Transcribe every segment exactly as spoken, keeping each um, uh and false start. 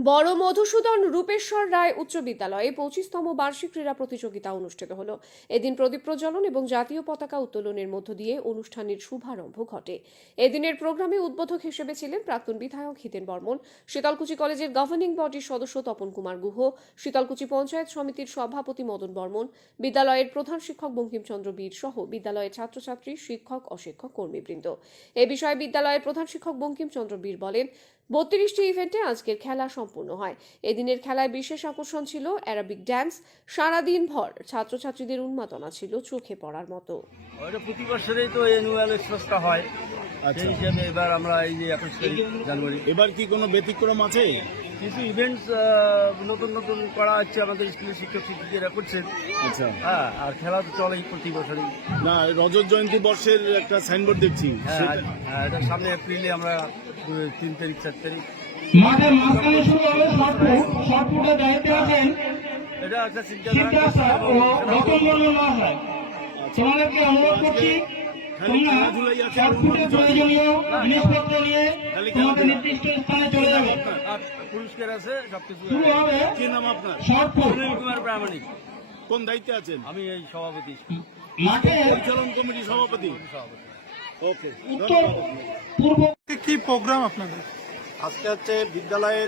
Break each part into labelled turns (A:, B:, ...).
A: বড় মধুসূদন রূপেশ্বর রায় উচ্চ বিদ্যালয়ে পঁচিশতম বার্ষিক ক্রীড়া প্রতিযোগিতা অনুষ্ঠিত হল। এদিন প্রদীপ প্রজ্বলন এবং জাতীয় পতাকা উত্তোলনের মধ্য দিয়ে অনুষ্ঠানের শুভারম্ভ ঘটে। এদিনের প্রোগ্রামে উদ্বোধক হিসেবে ছিলেন প্রাক্তন বিধায়ক হিতেন বর্মন, শীতলকুচি কলেজের গভর্নিং বডির সদস্য তপন কুমার গুহ, শীতলকুচি পঞ্চায়েত সমিতির সভাপতি মদন বর্মন, বিদ্যালয়ের প্রধান শিক্ষক বঙ্কিমচন্দ্র বীর সহ বিদ্যালয়ের ছাত্রছাত্রী, শিক্ষক, অশিক্ষক কর্মীবৃন্দ। এ বিষয়ে বিদ্যালয়ের প্রধান শিক্ষক বঙ্কিমচন্দ্র বীর বলেন, বত্রিশটি ইভেন্টে আজকের খেলা সম্পূর্ণ হয়। এদিনের খেলায় বিশেষ আকর্ষণ ছিল অ্যারাবিক ড্যান্স। সারাদিন ভর ছাত্রছাত্রীদের উন্মাদনা ছিল চোখে পড়ার মতো।
B: প্রতি বছরেই তো অ্যানুয়াল এক্সপোটা হয়, সেই হিসেবে এবার আমরা এই যে একুশ তারিখ জানুয়ারি,
C: এবার কি কোনো ব্যতিক্রম আছে?
B: কিছু ইভেন্টস নতুন নতুন করা হচ্ছে, আমাদের স্কুলের শিক্ষক শিক্ষিকারা করছেন।
C: আচ্ছা,
B: হ্যাঁ, আর খেলা তো চলেই প্রতি বছরই।
C: না, রজত জয়ন্তী বর্ষের একটা সাইনবোর্ড দেখছি।
B: হ্যাঁ, হ্যাঁ, এটা সামনে এপ্রিলে আমরা তিন তারিখ চার তারিখ
D: মাঠের মাঝখানে শুরু হবে শর্টপুট। শর্টপুটের দায়িত্বে আছেন
B: এটা একটা চিন্তা
D: সিদ্ধার্থ স্যার ও রতন বর্মন মহাশয়। তোমাদেরকে অনুরোধ করছি, তোমরা শর্টপুটের প্রয়োজনীয় জিনিসপত্র নিয়ে তোমাদের নির্দিষ্ট স্থানে চলে যাবে।
B: পুরস্কার আছে, সবকিছু
D: শুরু হবে
C: কি নাম আপনার?
D: শর্টপুট।
B: সুনীল কুমার প্রামাণিক,
C: কোন দায়িত্বে আছেন?
B: আমি এই সভাপতি
D: মাঠের
C: পরিচালন কমিটি সভাপতি।
B: সভাপতি
C: ওকে,
D: উত্তর পূর্ব
E: কি প্রোগ্রাম আপনাদের?
F: আজকে হচ্ছে বিদ্যালয়ের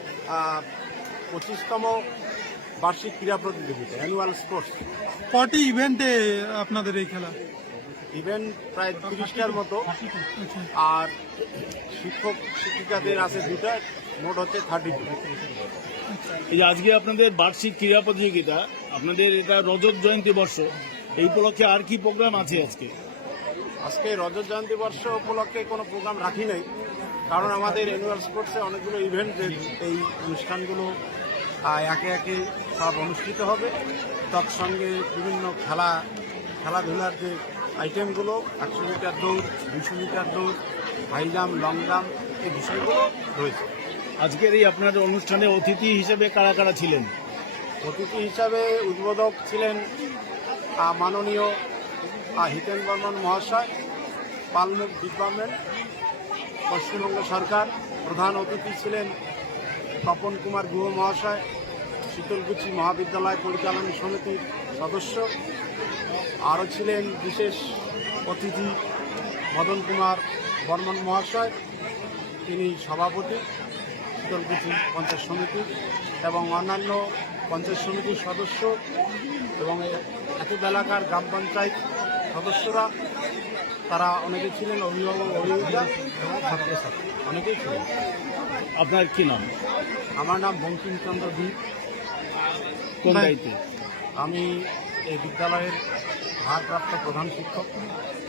F: পঁচিশতম বার্ষিক ক্রীড়া প্রতিযোগিতা, অ্যানুয়াল স্পোর্টস
E: কটি ইভেন্টে আপনাদের এই খেলা?
F: ইভেন্ট প্রায় তিরিশটার মতো, আর শিক্ষক শিক্ষিকাদের আছে দুটা, মোট হচ্ছে থার্টি টু।
C: এই যে আজকে আপনাদের বার্ষিক ক্রীড়া প্রতিযোগিতা, আপনাদের এটা রজত জয়ন্তী বর্ষ, এই উপলক্ষে আর কি প্রোগ্রাম আছে আজকে?
F: আজকে রজত জয়ন্তী বর্ষ উপলক্ষে কোনো প্রোগ্রাম রাখি নাই, কারণ আমাদের অ্যানুয়াল স্পোর্টসে অনেকগুলো ইভেন্ট, এই অনুষ্ঠানগুলো একে একে সব অনুষ্ঠিত হবে। তৎসঙ্গে বিভিন্ন খেলা খেলাধুলার যে আইটেমগুলো, একশো মিটার দৌড়, দুশো মিটার দৌড়, হাই জাম্প, লং জাম্প, এই বিষয়গুলো রয়েছে।
C: আজকের এই আপনার অনুষ্ঠানে অতিথি হিসেবে কারা কারা ছিলেন?
F: অতিথি হিসাবে উদ্বোধক ছিলেন মাননীয় হিতেন বর্মন মহাশয়, পালমুখ ডিপার্টমেন্ট, পশ্চিমবঙ্গ সরকার। প্রধান অতিথি ছিলেন তপন কুমার গুহ মহাশয়, শীতলকুচি মহাবিদ্যালয় পরিচালনা সমিতির সদস্য। আরও ছিলেন বিশেষ অতিথি মদন কুমার বর্মন মহাশয়, তিনি সভাপতি শীতলকুচি পঞ্চায়েত সমিতি, এবং অন্যান্য পঞ্চায়েত সমিতির সদস্য এবং একই এলাকার গ্রাম পঞ্চায়েত সদস্যরা, তারা অনেকে ছিলেন, অভিভাবক অভিভাবিকা এবং ছাত্রছাত্রী অনেকেই ছিলেন।
C: আপনার কি নাম?
F: আমার নাম বঙ্কিমচন্দ্র বীর।
C: কোন দায়িত্বে?
F: আমি এই বিদ্যালয়ের ভারপ্রাপ্ত প্রধান শিক্ষক।